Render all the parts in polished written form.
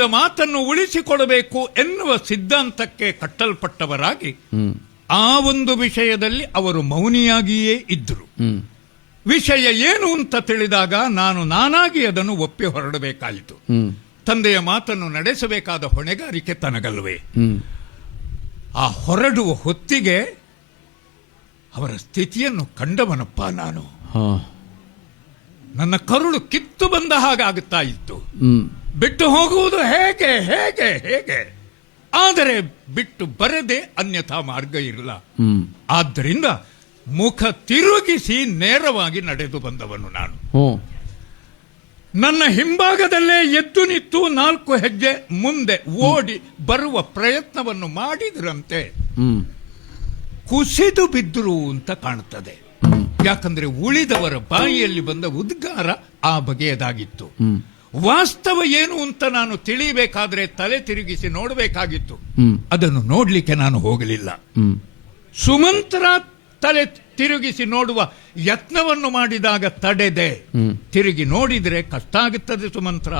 ಆಡಿದ ಮಾತನ್ನು ಉಳಿಸಿಕೊಡಬೇಕು ಎನ್ನುವ ಸಿದ್ಧಾಂತಕ್ಕೆ ಕಟ್ಟಲ್ಪಟ್ಟವರಾಗಿ ಆ ಒಂದು ವಿಷಯದಲ್ಲಿ ಅವರು ಮೌನಿಯಾಗಿಯೇ ಇದ್ದರು. ವಿಷಯ ಏನು ಅಂತ ತಿಳಿದಾಗ ನಾನಾಗಿ ಅದನ್ನು ಒಪ್ಪಿ ಹೊರಡಬೇಕಾಯಿತು. ತಂದೆಯ ಮಾತನ್ನು ನಡೆಸಬೇಕಾದ ಹೊಣೆಗಾರಿಕೆ ತನಗಲ್ವೇ. ಆ ಹೊರಡುವ ಹೊತ್ತಿಗೆ ಅವರ ಸ್ಥಿತಿಯನ್ನು ಕಂಡವನಪ್ಪ ನಾನು. ನನ್ನ ಕರುಳು ಕಿತ್ತು ಬಂದ ಹಾಗಾಗುತ್ತಾ ಇತ್ತು. ಬಿಟ್ಟು ಹೋಗುವುದು ಹೇಗೆ ಹೇಗೆ ಹೇಗೆ ಆದರೆ ಬಿಟ್ಟು ಬರದೆ ಅನ್ಯಥಾ ಮಾರ್ಗ ಇರಲ್ಲ. ಆದ್ದರಿಂದ ಮುಖ ತಿರುಗಿಸಿ ನೇರವಾಗಿ ನಡೆದು ಬಂದವನು ನಾನು. ನನ್ನ ಹಿಂಭಾಗದಲ್ಲೇ ಎದ್ದು ನಿಂತು 4 ಹೆಜ್ಜೆ ಮುಂದೆ ಓಡಿ ಬರುವ ಪ್ರಯತ್ನವನ್ನು ಮಾಡಿದ್ರಂತೆ ಕುಸಿದು ಬಿದ್ದರು ಅಂತ ಕಾಣುತ್ತದೆ. ಯಾಕಂದ್ರೆ ಉಳಿದವರ ಬಾಯಿಯಲ್ಲಿ ಬಂದ ಉದ್ಗಾರ ಆ ಬಗೆಯದಾಗಿತ್ತು. ವಾಸ್ತವ ಏನು ಅಂತ ನಾನು ತಿಳಿಯಬೇಕಾದ್ರೆ ತಲೆ ತಿರುಗಿಸಿ ನೋಡಬೇಕಾಗಿತ್ತು. ಅದನ್ನು ನೋಡ್ಲಿಕ್ಕೆ ನಾನು ಹೋಗಲಿಲ್ಲ. ಸುಮಂತ್ರ ತಲೆ ತಿರುಗಿಸಿ ನೋಡುವ ಯತ್ನವನ್ನು ಮಾಡಿದಾಗ ತಡೆದೆ. ತಿರುಗಿ ನೋಡಿದ್ರೆ ಕಷ್ಟ ಆಗುತ್ತದೆ ಸುಮಂತ್ರ,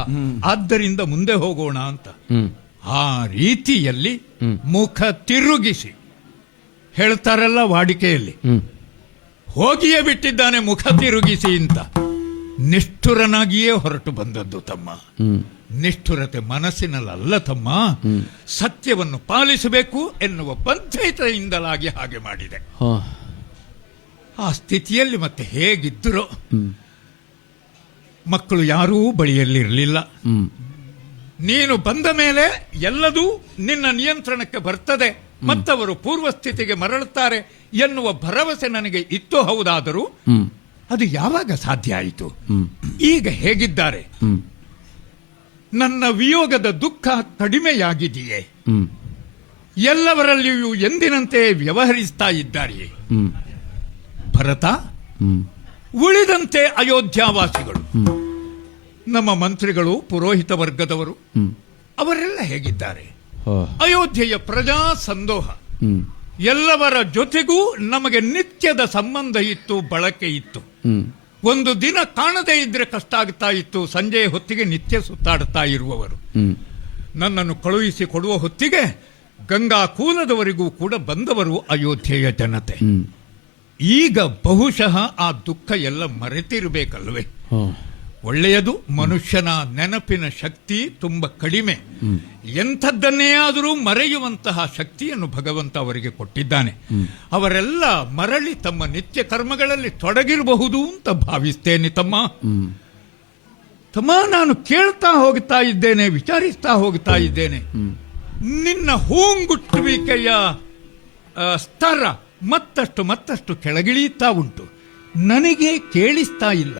ಆದ್ದರಿಂದ ಮುಂದೆ ಹೋಗೋಣ ಅಂತ. ಆ ರೀತಿಯಲ್ಲಿ ಮುಖ ತಿರುಗಿಸಿ ಹೇಳ್ತಾರಲ್ಲ ವಾಡಿಕೆಯಲ್ಲಿ, ಹೋಗಿಯೇ ಬಿಟ್ಟಿದ್ದಾನೆ ಮುಖ ತಿರುಗಿಸಿ ಅಂತ. ನಿಷ್ಠುರನಾಗಿಯೇ ಹೊರಟು ಬಂದದ್ದು ತಮ್ಮ. ನಿಷ್ಠುರತೆ ಮನಸ್ಸಿನಲ್ಲ ತಮ್ಮ, ಸತ್ಯವನ್ನು ಪಾಲಿಸಬೇಕು ಎನ್ನುವ ಬದ್ಧತೆಯಿಂದಲಾಗಿ ಹಾಗೆ ಮಾಡಿದೆ. ಆ ಸ್ಥಿತಿಯಲ್ಲಿ ಮತ್ತೆ ಹೇಗಿದ್ದರೋ ಮಕ್ಕಳು ಯಾರೂ ಬಳಿಯಲ್ಲಿರಲಿಲ್ಲ. ನೀನು ಬಂದ ಮೇಲೆ ಎಲ್ಲದೂ ನಿನ್ನ ನಿಯಂತ್ರಣಕ್ಕೆ ಬರ್ತದೆ, ಮತ್ತವರು ಪೂರ್ವ ಸ್ಥಿತಿಗೆ ಮರಳುತ್ತಾರೆ ಎನ್ನುವ ಭರವಸೆ ನನಗೆ ಇತ್ತು. ಹೌದಾದರೂ ಅದು ಯಾವಾಗ ಸಾಧ್ಯ ಆಯಿತು? ಈಗ ಹೇಗಿದ್ದಾರೆ? ನನ್ನ ವಿಯೋಗದ ದುಃಖ ಕಡಿಮೆಯಾಗಿದೆಯೇ? ಎಲ್ಲವರಲ್ಲಿಯೂ ಎಂದಿನಂತೆ ವ್ಯವಹರಿಸ್ತಾ ಇದ್ದಾರೆಯೇ? ಭರತ, ಉಳಿದಂತೆ ಅಯೋಧ್ಯಾವಾಸಿಗಳು, ನಮ್ಮ ಮಂತ್ರಿಗಳು, ಪುರೋಹಿತ ವರ್ಗದವರು, ಅವರೆಲ್ಲ ಹೇಗಿದ್ದಾರೆ? ಅಯೋಧ್ಯೆಯ ಪ್ರಜಾ ಸಂದೋಹ, ಎಲ್ಲವರ ಜೊತೆಗೂ ನಮಗೆ ನಿತ್ಯದ ಸಂಬಂಧ ಇತ್ತು, ಬಳಕೆ ಇತ್ತು. ಒಂದು ದಿನ ಕಾಣದೇ ಇದ್ರೆ ಕಷ್ಟ ಆಗ್ತಾ ಇತ್ತು. ಸಂಜೆಯ ಹೊತ್ತಿಗೆ ನಿತ್ಯ ಸುತ್ತಾಡುತ್ತಾ ಇರುವವರು ನನ್ನನ್ನು ಕಳುಹಿಸಿ ಕೊಡುವ ಹೊತ್ತಿಗೆ ಗಂಗಾ ಕೂಲದವರೆಗೂ ಕೂಡ ಬಂದವರು ಅಯೋಧ್ಯೆಯ ಜನತೆ. ಈಗ ಬಹುಶಃ ಆ ದುಃಖ ಎಲ್ಲ ಮರೆತಿರಬೇಕಲ್ವೇ? ಒಳ್ಳೆಯದು, ಮನುಷ್ಯನ ನೆನಪಿನ ಶಕ್ತಿ ತುಂಬ ಕಡಿಮೆ. ಎಂಥದ್ದನ್ನೇ ಆದರೂ ಮರೆಯುವಂತಹ ಶಕ್ತಿಯನ್ನು ಭಗವಂತ ಅವರಿಗೆ ಕೊಟ್ಟಿದ್ದಾನೆ. ಅವರೆಲ್ಲ ಮರಳಿ ತಮ್ಮ ನಿತ್ಯ ಕರ್ಮಗಳಲ್ಲಿ ತೊಡಗಿರಬಹುದು ಅಂತ ಭಾವಿಸ್ತೇನೆ ತಮ್ಮ. ನಾನು ಕೇಳ್ತಾ ಹೋಗ್ತಾ ಇದ್ದೇನೆ, ವಿಚಾರಿಸ್ತಾ ಹೋಗ್ತಾ ಇದ್ದೇನೆ. ನಿನ್ನ ಹೂಂಗುಟ್ಟುವಿಕೆಯ ಸ್ತರ ಮತ್ತಷ್ಟು ಕೆಳಗಿಳಿಯುತ್ತಾ ಉಂಟು, ನನಗೆ ಕೇಳಿಸ್ತಾ ಇಲ್ಲ.